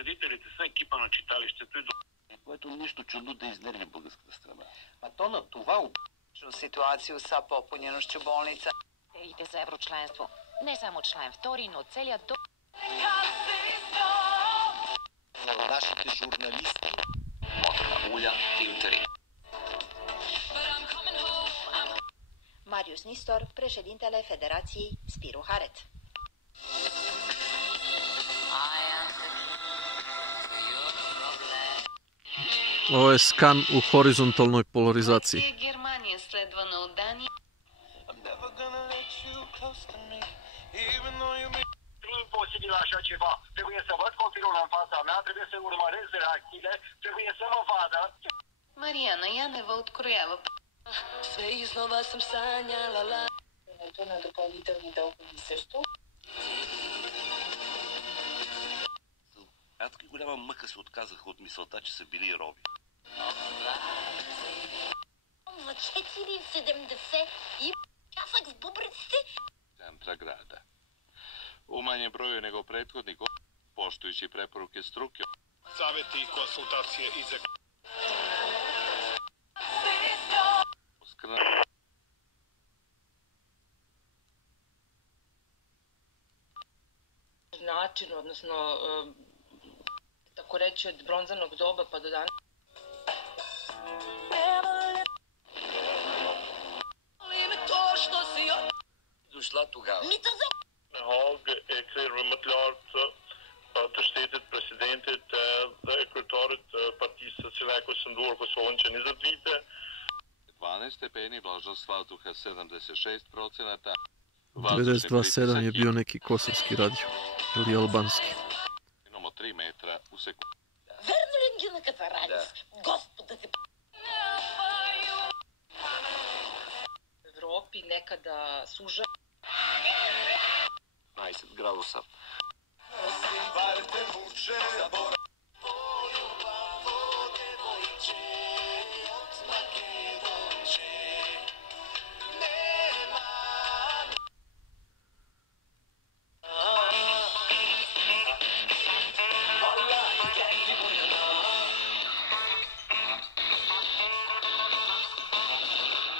Наредителите са екипа на читалището и което нищо чудно да изнерви българската страна. A to na това ситуацiju sa popunjenošću bolnica. Критериите за еврочленство. Не само член 2, но целият до... Нашите журналисти. Уля Тилтери. Marius Nistor, președintele Federației Spiru Haret. Ovo je skan u horizontalnoj polarizaciji. Германия следвана от Дания. Nu e posibil așa ceva. Trebuie să văd copilul în fața mea, trebuie să urmăresc reacțiile, trebuie să mă vadă. Марияна Янева откроява. Sve iznova sam sanjala la. To na допълнителни доходи също. Адски голяма мъка се отказаха от мисълта, че са били роби. За 4,70 и часък с бубриците. Centra grada. U manjem broju nego prethodnih godina, poštujući preporuke struke. Saveti i konsultacije i za... Način, odnosno, tako reći, od bronzanog doba pa do danas. Дошла тогава. Jag är klirrummet klart te щитят президентът да екваторът партиста Севеко Сандурко Слънчени за двите. 12 stepeni, vlažnost vazduha 76%. 92,7 je bio neki kosovski radio ili albanski. Imamo 3 metra u sekundu. Верно ли ги на Катаралис? Господа ти... U Evropi nekada suža. 15 градуса.